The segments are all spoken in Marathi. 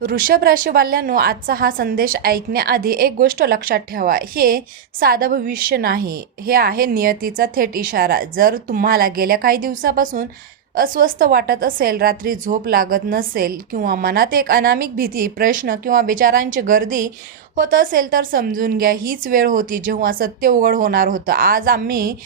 वृषभ राशीवाल्यांनो, आजचा हा संदेश ऐकण्याआधी एक गोष्ट लक्षात ठेवा. हे साधं भविष्य नाही, हे आहे नियतीचा थेट इशारा. जर तुम्हाला गेल्या काही दिवसापासून अस्वस्थ वाटत असेल, रात्री झोप लागत नसेल किंवा मनात एक अनामिक भीती, प्रश्न किंवा विचारांची गर्दी होत असेल, तर समजून घ्या, हीच वेळ होती जेव्हा सत्य उघड होणार होतं. आज आम्ही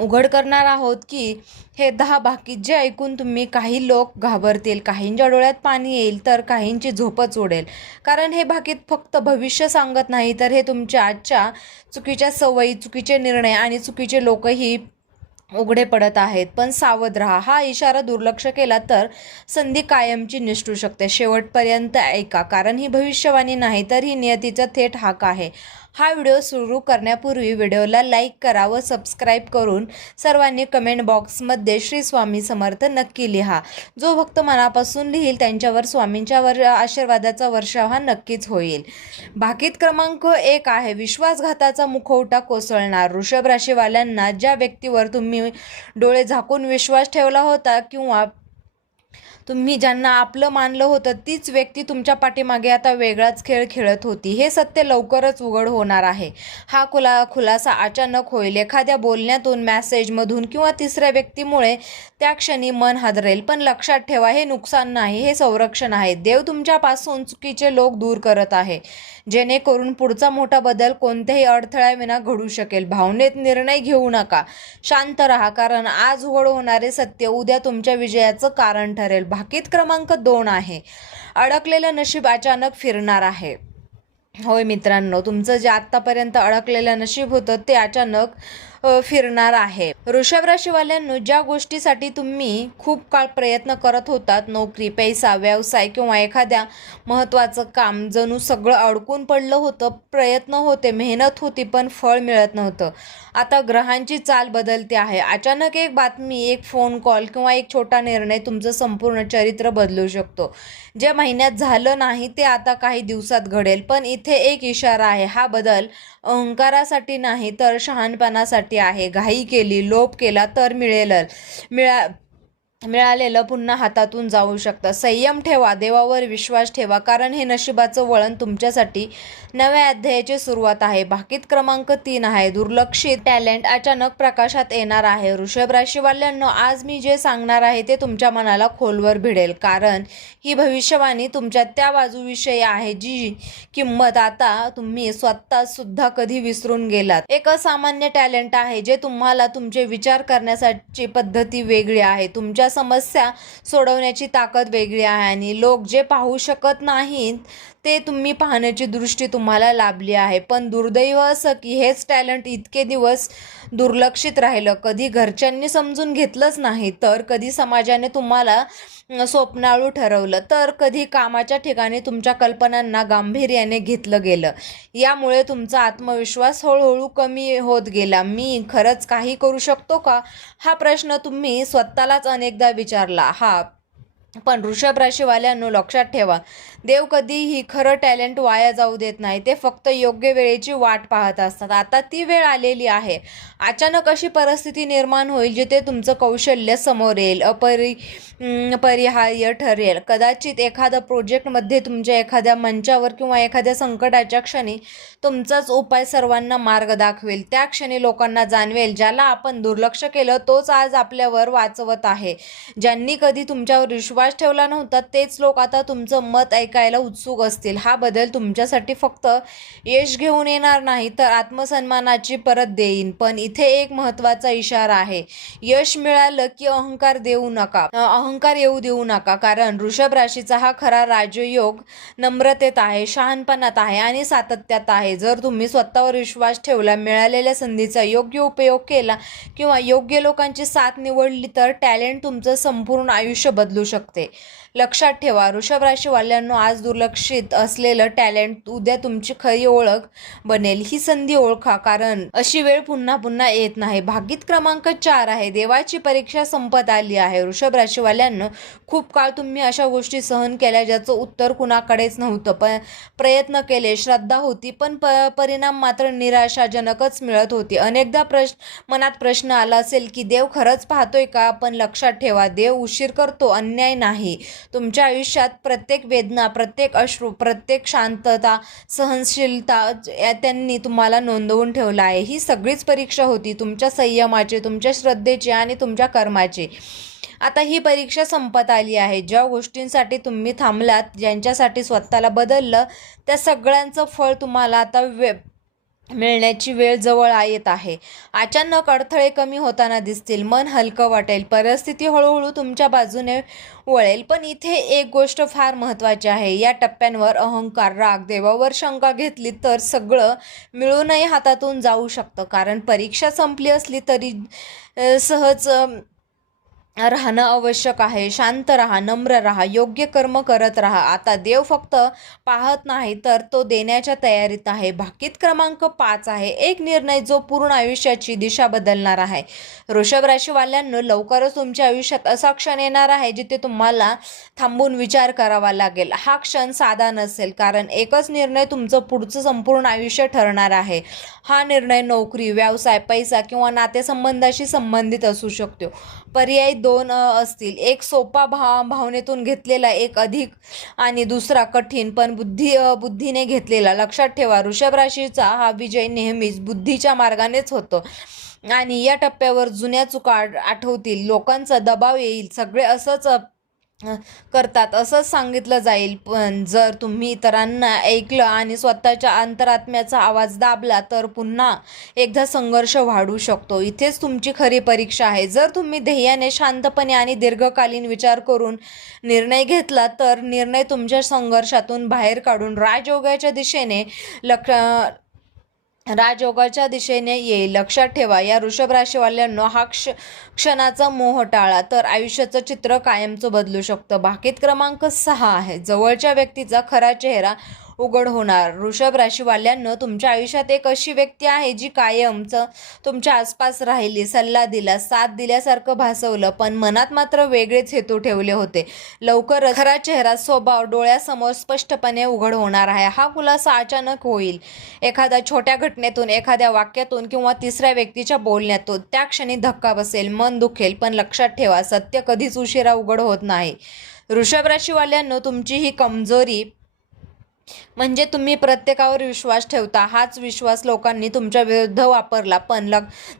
उघड करणार आहोत की हे 10 भाकीत जे ऐकून काही लोक घाबरतील, काहींच्या डोळ्यात पाणी येईल, तर काहींची झोपच उडेल. कारण हे भाकीत फक्त भविष्य सांगत नाही, तर हे तुमच्या आजच्या चुकीच्या सवयी, चुकीचे निर्णय आणि चुकीचे लोकही उघडे पडत आहेत. पण सावध राहा, हा इशारा दुर्लक्ष केला तर संधी कायमची निसटू शकते. शेवटपर्यंत ऐका, कारण ही भविष्यवाणी नाही, तर ही नियतीचा थेट हाक आहे. हा व्हिडिओ सुरू करण्यापूर्वी व्हिडिओला लाईक करा व सबस्क्राईब करून सर्वांनी कमेंट बॉक्समध्ये श्री स्वामी समर्थ नक्की लिहा. जो भक्त मनापासून लिहिल त्यांच्यावर स्वामींच्या आशीर्वादाचा वर्षाव हा नक्कीच होईल. भाकीत क्रमांक 1 आहे, विश्वासघाताचा मुखवटा कोसळणार. वृषभ राशीवाल्यांना, ज्या व्यक्तीवर तुम्ही डोळे झाकून विश्वास ठेवला होता किंवा तुम्ही ज्यांना आपलं मानलं होतं, तीच व्यक्ती तुमच्या पाठीमागे आता वेगळाच खेळ खेळत होती. हे सत्य लवकरच उघड होणार आहे. हा खुलासा अचानक होईल, एखाद्या बोलण्यातून, मेसेजमधून किंवा तिसऱ्या व्यक्तीमुळे. त्या क्षणी मन हादरेल, पण लक्षात ठेवा, हे नुकसान नाही, हे संरक्षण आहे. देव तुमच्यापासून चुकीचे लोक दूर करत आहे, जेणेकरून पुढचा मोठा बदल कोणत्याही अडथळ्याविना घडू शकेल. भावनेत निर्णय घेऊ नका, शांत राहा, कारण आज उघड होणारे सत्य उद्या तुमच्या विजयाचं कारण ठरेल. भाकीत क्रमांक 2 आहे, अडकलेलं नशीब अचानक फिरणार आहे. होय मित्रांनो, तुमचं जे आत्तापर्यंत अडकलेलं नशीब होतं ते अचानक फिरणार आहे. वृषभ राशीवाल्यांनो, ज्या गोष्टीसाठी तुम्ही खूप काळ प्रयत्न करत होतात, नोकरी, पैसा, व्यवसाय किंवा एखाद्या महत्त्वाचं काम, जणू सगळं अडकून पडलं होतं. प्रयत्न होते, मेहनत होती, पण फळ मिळत नव्हतं. आता ग्रहांची चाल बदलते आहे. अचानक एक बातमी, एक फोन कॉल किंवा एक छोटा निर्णय तुमचं संपूर्ण चरित्र बदलू शकतो. जे महिन्यात झालं नाही ते आता काही दिवसात घडेल. पण इथे एक इशारा आहे, हा बदल अहंकारासाठी नाही, तर शहाणपणासाठी आहे. घाई केली, लोभ केला तर मिळालेलं पुन्हा हातातून जाऊ शकतं. संयम ठेवा, देवावर विश्वास ठेवा, कारण हे नशिबाचं वळण तुमच्यासाठी नव्या अध्यायाची सुरुवात आहे. भाकीत क्रमांक 3 आहे, दुर्लक्षित टॅलेंट अचानक प्रकाशात येणार आहे. वृषभ राशीवाल्यांनो, आज मी जे सांगणार आहे ते तुमच्या मनाला खोलवर भिडेल, कारण ही भविष्यवाणी तुमच्या त्या बाजूविषयी आहे जी किंमत आता तुम्ही स्वतः सुद्धा कधी विसरून गेलात. एक असामान्य टॅलेंट आहे जे तुम्हाला तुमचे विचार करण्याची पद्धती वेगळी आहे, तुमच्या समस्या सोडवण्याची ताकद वेगळी आहे, आणि लोक जे पाहू शकत नाहीत ते तुम्ही पाहण्याची दृष्टी तुम्हाला लाभली आहे. पण दुर्दैव असं की हेच टॅलेंट इतके दिवस दुर्लक्षित राहिलं. कधी घरच्यांनी समजून घेतलंच नाही, तर कधी समाजाने तुम्हाला स्वप्नाळू ठरवलं, तर कधी कामाच्या ठिकाणी तुमच्या कल्पनांना गांभीर्याने घेतलं गेलं. यामुळे तुमचा आत्मविश्वास हळूहळू कमी होत गेला. मी खरंच काही करू शकतो का, हा प्रश्न तुम्ही स्वतःलाच अनेकदा विचारला. पण वृषभ राशीवाल्यांनो, लक्षात ठेवा, देव कधीही खरं टॅलेंट वाया जाऊ देत नाही. ते फक्त योग्य वेळेची वाट पाहत असतात. आता ती वेळ आलेली आहे. अचानक अशी परिस्थिती निर्माण होईल जिथे तुमचं कौशल्य समोर येईल, अपरिहार्य ठरेल. कदाचित एखाद्या प्रोजेक्टमध्ये, तुमच्या एखाद्या मंचावर किंवा एखाद्या संकटाच्या क्षणी तुमचाच उपाय सर्वांना मार्ग दाखवेल. त्या क्षणी लोकांना जाणवेल, ज्याला आपण दुर्लक्ष केलं तोच आज आपल्यावर वाचवत आहे. ज्यांनी कधी तुमच्यावर विश्वास ठेवला नव्हता तेच लोक आता तुमचं मत ऐकायला उत्सुक असतील. हा बदल तुमच्यासाठी फक्त यश घेऊन येणार नाही, तर आत्मसन्मानाची परत देईन. पण इथे एक महत्त्वाचा इशारा आहे, यश मिळालं की अहंकार येऊ देऊ नका, कारण वृषभ राशीचा हा खरा राजयोग नम्रतेत आहे, शहाणपणात आहे आणि सातत्यात आहे. जर तुम्ही स्वतःवर विश्वास ठेवला, मिळालेल्या संधीचा योग्य उपयोग केला किंवा योग्य लोकांची साथ निवडली, तर टॅलेंट तुमचं संपूर्ण आयुष्य बदलू शकते. लक्षात ठेवा, वृषभ राशीवाल्यांनो, आज दुर्लक्षित असलेलं टॅलेंट उद्या तुमची खरी ओळख बनेल. ही संधी ओळखा, कारण अशी वेळ पुन्हा पुन्हा येत नाही. भाकीत क्रमांक 4 आहे, देवाची परीक्षा संपत आली आहे. वृषभ राशीवाल्यांनो, खूप काळ तुम्ही अशा गोष्टी सहन केल्या ज्याचं उत्तर कुणाकडेच नव्हतं. प्रयत्न केले, श्रद्धा होती, पण परिणाम मात्र निराशाजनकच मिळत होती. अनेकदा मनात प्रश्न आला असेल की देव खरंच पाहतोय का? पण लक्षात ठेवा, देव उशीर करतो, अन्याय नाही. तुमच्या आयुष्यात प्रत्येक वेदना, प्रत्येक अश्रू, प्रत्येक शांतता, सहनशीलता त्यांनी तुम्हाला नोंदवून ठेवलं आहे. ही सगळीच परीक्षा होती तुमच्या संयमाची, तुमच्या श्रद्धेची आणि तुमच्या कर्माची. आता ही परीक्षा संपत आली आहे. ज्या गोष्टींसाठी तुम्ही थांबलात, ज्यांच्यासाठी स्वतःला बदललं, त्या सगळ्यांचं फळ तुम्हाला आता मिळण्याची वेळ जवळ येत आहे. अचानक अडथळे कमी होताना दिसतील, मन हलकं वाटेल, परिस्थिती हळूहळू तुमच्या बाजूने वळेल. पण इथे एक गोष्ट फार महत्त्वाची आहे. या टप्प्यांवर अहंकार, राग, देवावर शंका घेतली तर सगळं मिळूनही हातातून जाऊ शकतं. कारण परीक्षा संपली असली तरी सहज राहणं आवश्यक आहे. शांत राहा, नम्र राहा, योग्य कर्म करत राहा. आता देव फक्त पाहत नाही तर तो देण्याच्या तयारीत आहे. भाकीत क्रमांक 5 आहे, एक निर्णय जो पूर्ण आयुष्याची दिशा बदलणार आहे. वृषभ राशीवाल्यांनो, लवकरच तुमच्या आयुष्यात असा क्षण येणार आहे जिथे तुम्हाला थांबून विचार करावा लागेल. हा क्षण साधा नसेल, कारण एकच निर्णय तुमचं पुढचं संपूर्ण आयुष्य ठरणार आहे. हा निर्णय नोकरी, व्यवसाय, पैसा किंवा नातेसंबंधाशी संबंधित असू शकतो. पर्याय 2 असतील. एक सोपा भावनेतून घेतलेला, एक अधिक आणि दुसरा कठीण पण बुद्धीने घेतलेला. लक्षात ठेवा, वृषभ राशीचा हा विजय नेहमीच बुद्धीच्या मार्गानेच होतो. आणि या टप्प्यावर जुन्या चुका आठवतील, लोकांचा दबाव येईल, सगळे असंच करतात असंच सांगितलं जाईल. पण जर तुम्ही इतरांना ऐकलं आणि स्वतःच्या अंतरात्म्याचा आवाज दाबला तर पुन्हा एकदा संघर्ष वाढू शकतो. इथेच तुमची खरी परीक्षा आहे. जर तुम्ही ध्येयाने, शांतपणे आणि दीर्घकालीन विचार करून निर्णय घेतला तर निर्णय तुमच्या संघर्षातून बाहेर काढून राजयोगाच्या दिशेने येईल. लक्षात ठेवा, या वृषभ राशीवाल्यांनो, हा क्षणाचा मोह टाळा तर आयुष्याचं चित्र कायमचं बदलू शकतं. भाकीत क्रमांक 6 आहे, जवळच्या व्यक्तीचा खरा चेहरा उघड होणार. वृषभ राशीवाल्यांनो, तुमच्या आयुष्यात एक अशी व्यक्ती आहे जी कायमचं तुमच्या आसपास राहिली, सल्ला दिला, साथ दिल्यासारखं भासवलं, पण मनात मात्र वेगळेच हेतू ठेवले होते. लवकरच खरा चेहरा, स्वभाव डोळ्यासमोर स्पष्टपणे उघड होणार आहे. हा खुलासा अचानक होईल, एखाद्या छोट्या घटनेतून, एखाद्या वाक्यातून किंवा तिसऱ्या व्यक्तीच्या बोलण्यातून. त्या क्षणी धक्का बसेल, मन दुखेल, पण लक्षात ठेवा, सत्य कधीच उशिरा उघड होत नाही. वृषभ राशीवाल्यांनो, तुमची ही कमजोरी म्हणजे तुम्ही प्रत्येकावर विश्वास ठेवता. हाच विश्वास लोकांनी तुमच्या विरुद्ध वापरला, पण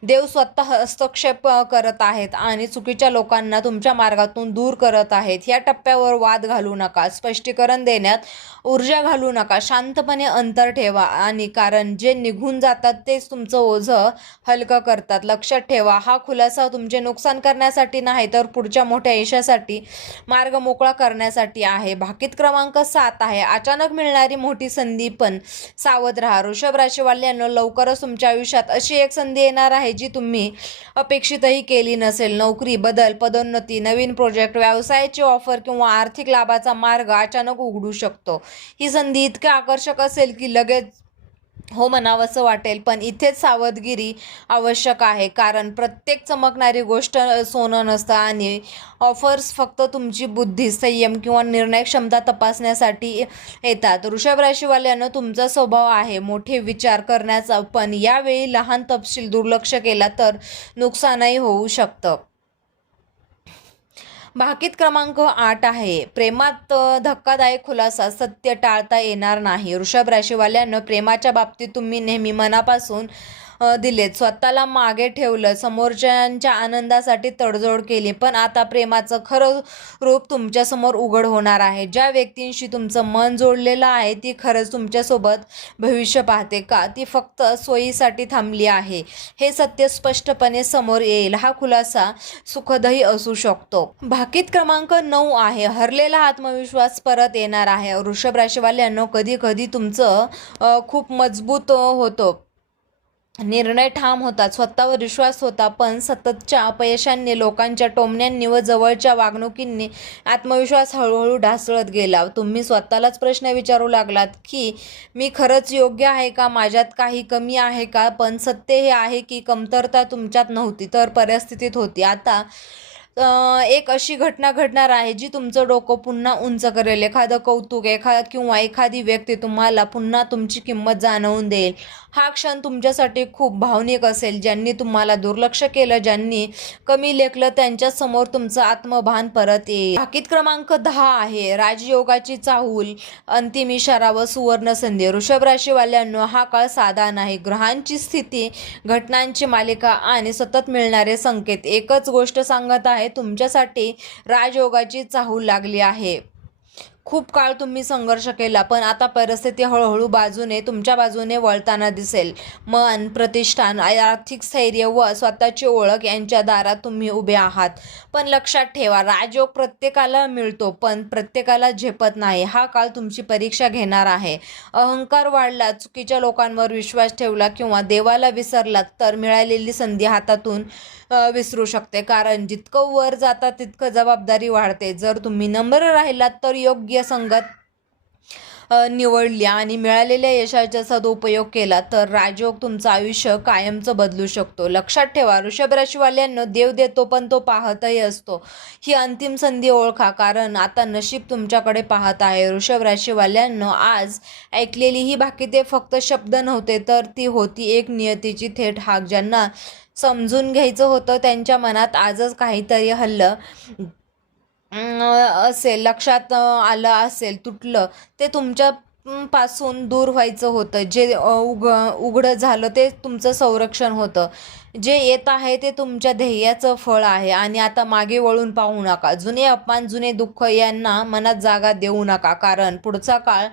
देव स्वतः हस्तक्षेप करत आहेत आणि चुकीच्या लोकांना तुमच्या मार्गातून दूर करत आहेत. या टप्प्यावर वाद घालू नका, स्पष्टीकरण देण्यात ऊर्जा घालू नका, शांतपणे अंतर ठेवा. आणि कारण जे निघून जातात तेच तुमचं ओझं हलकं करतात. लक्षात ठेवा, हा खुलासा तुमचे नुकसान करण्यासाठी नाही तर पुढच्या मोठ्या यशासाठी मार्ग मोकळा करण्यासाठी आहे. भाकीत क्रमांक 7 आहे, अचानक मिळणारी मोठी संधी, पण सावध राहा. वृषभ राशीवाल्यांनो, लवकरच तुमच्या आयुष्यात अशी एक संधी येणार आहे जी तुम्ही अपेक्षितही केली नसेल. नोकरी, बदल, पदोन्नती, नवीन प्रोजेक्ट, व्यवसायाची ऑफर किंवा आर्थिक लाभाचा मार्ग अचानक उघडू शकतो. ही संधी इतकी आकर्षक असेल की लगेच हो म्हणावंसं वाटेल, पण इथेच सावधगिरी आवश्यक आहे. कारण प्रत्येक चमकणारी गोष्ट सोनं नसतं आणि ऑफर्स फक्त तुमची बुद्धी, संयम किंवा निर्णय क्षमता तपासण्यासाठी येतात. वृषभ राशीवाल्यांनो, तुमचा स्वभाव आहे मोठे विचार करण्याचा, पण यावेळी लहान तपशील दुर्लक्ष केला तर नुकसानही होऊ शकतं. भाकीत क्रमांक 8 आहे, प्रेमात धक्कादायक खुलासा, सत्य टाळता येणार नाही. वृषभ राशीवाल्यांनो, प्रेमाच्या बाबतीत तुम्ही नेहमी मनापासून दिलेत, स्वतःला मागे ठेवलं, समोरच्यांच्या आनंदासाठी तडजोड केली, पण आता प्रेमाचं खरं रूप तुमच्यासमोर उघड होणार आहे. ज्या व्यक्तींशी तुमचं मन जोडलेलं आहे ती खरंच तुमच्यासोबत भविष्य पाहते का ती फक्त सोयीसाठी थांबली आहे, हे सत्य स्पष्टपणे समोर येईल. हा खुलासा सुखदही असू शकतो. भाकीत क्रमांक 9 आहे, हरलेला आत्मविश्वास परत येणार आहे. वृषभ राशीवाल्यांनो, कधी कधी तुमचं खूप मजबूत होतो, निर्णय ठाम होतात, स्वतःवर विश्वास होता, पण सततच्या अपयशांनी, लोकांच्या टोमण्यांनी व जवळच्या वागणुकींनी आत्मविश्वास हळूहळू ढासळत गेला. तुम्ही स्वतःलाच प्रश्न विचारू लागलात की मी खरंच योग्य आहे का, माझ्यात काही कमी आहे का, पण सत्य हे आहे की कमतरता तुमच्यात नव्हती तर परिस्थितीत होती. आता एक अशी घटना घडणार आहे जी तुमचं डोकं पुन्हा उंच करेल. एखादं कौतुक किंवा एखादी व्यक्ती तुम्हाला पुन्हा तुमची किंमत जाणवून देईल. हा क्षण तुमच्यासाठी खूप भावनिक असेल. ज्यांनी तुम्हाला दुर्लक्ष केलं, ज्यांनी कमी लेखलं, त्यांच्यासमोर तुमचं आत्मभान परत येईल. भाकीत क्रमांक 10 आहे राजयोगाची चाहूल, अंतिम इशारा व सुवर्ण संधी. वृषभ राशीवाल्यांनो, हा काळ साधा नाही. ग्रहांची स्थिती, घटनांची मालिका आणि सतत मिळणारे संकेत एकच गोष्ट सांगत आहे, तुमच्यासाठी राजयोगाची चाहूल लागली आहे. खूप काळ तुम्ही संघर्ष केला, पण आता परिस्थिती हळूहळू तुमच्या बाजूने वळताना दिसेल. मन, प्रतिष्ठान, आर्थिक स्थैर्य व स्वतःची ओळख यांच्या दारात तुम्ही उभे आहात. पण लक्षात ठेवा, राजयोग प्रत्येकाला मिळतो, पण प्रत्येकाला झेपत नाही. हा काळ तुमची परीक्षा घेणार आहे. अहंकार वाढला, चुकीच्या लोकांवर विश्वास ठेवला किंवा देवाला विसरलात तर मिळालेली संधी हातातून विसरू शकते. कारण जितकं वर जाता तितकं जबाबदारी वाढते. जर तुम्ही नम्र राहिलात तर योग्य संगत निवडली आणि मिळालेल्या यशाचा सदुपयोग केला तर राजयोग तुमचं आयुष्य कायमचं बदलू शकतो. लक्षात ठेवा, वृषभ राशीवाल्यांनो, देव देतो पण तो पाहतही असतो. ही अंतिम संधी ओळखा, कारण आता नशीब तुमच्याकडे पाहत आहे. वृषभ राशीवाल्यांनो, आज ऐकलेली ही भाकिते फक्त शब्द नव्हते, तर ती होती एक नियतीची थेट हाक. ज्यांना समजून घ्यायचं होतं त्यांच्या मनात आजच काहीतरी हल्लं असेल, लक्षात आलं असेल, तुटलं ते तुमच्या पासून दूर व्हायचं होतं. जे उघडं झालं ते तुमचं संरक्षण होतं. जे येत आहे ते तुमच्या ध्येयाचं फळ आहे. आणि आता मागे वळून पाहू नका. जुने अपमान, जुने दुःख यांना मनात जागा देऊ नका, कारण पुढचा काळ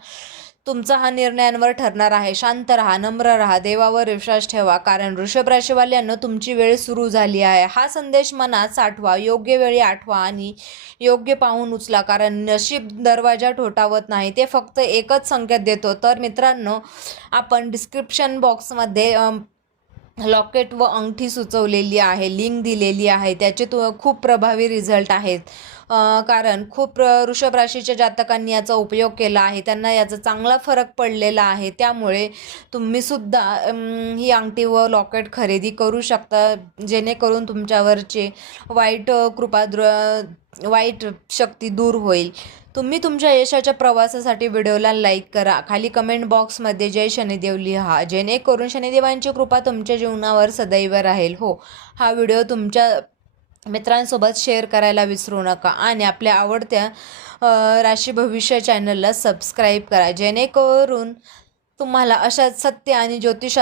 तुमचा हा निर्णयांवर ठरणार आहे. शांत राहा, नम्र राहा, देवावर विश्वास ठेवा, कारण वृषभ राशीवाल्यांनो, तुमची वेळ सुरू झाली आहे. हा संदेश मनात साठवा, योग्य वेळी आठवा आणि योग्य पाहून उचला, कारण नशीब दरवाजा ठोठावत नाही, ते फक्त एकच संकेत देतो. तर मित्रांनो, आपण डिस्क्रिप्शन बॉक्समध्ये लॉकेट व अंगठी सुचवलेली आहे, लिंक दिलेली आहे. त्याचे खूप प्रभावी रिझल्ट आहेत. कारण खूप वृषभ राशीच्या जातकांनी याचा उपयोग केला आहे, त्यांना याचा चांगला फरक पडलेला आहे. त्यामुळे तुम्हीसुद्धा ही अंगठी व लॉकेट खरेदी करू शकता, जेणेकरून तुमच्यावरचे वाईट शक्ती दूर होईल. तुम्ही तुमच्या यशाच्या प्रवासासाठी व्हिडिओला लाईक करा. खाली कमेंट बॉक्समध्ये जय शनिदेव लिहा, जेणेकरून शनिदेवांची कृपा तुमच्या जीवनावर सदैव राहील. हो, हा व्हिडिओ तुमच्या मित्रांसोबत शेअर करायला विसरू नका आणि आपल्या आवडत्या राशी भविष्य चॅनलला सबस्क्राईब करा, जेणेकरून तुम्हाला अशा सत्य आणि ज्योतिष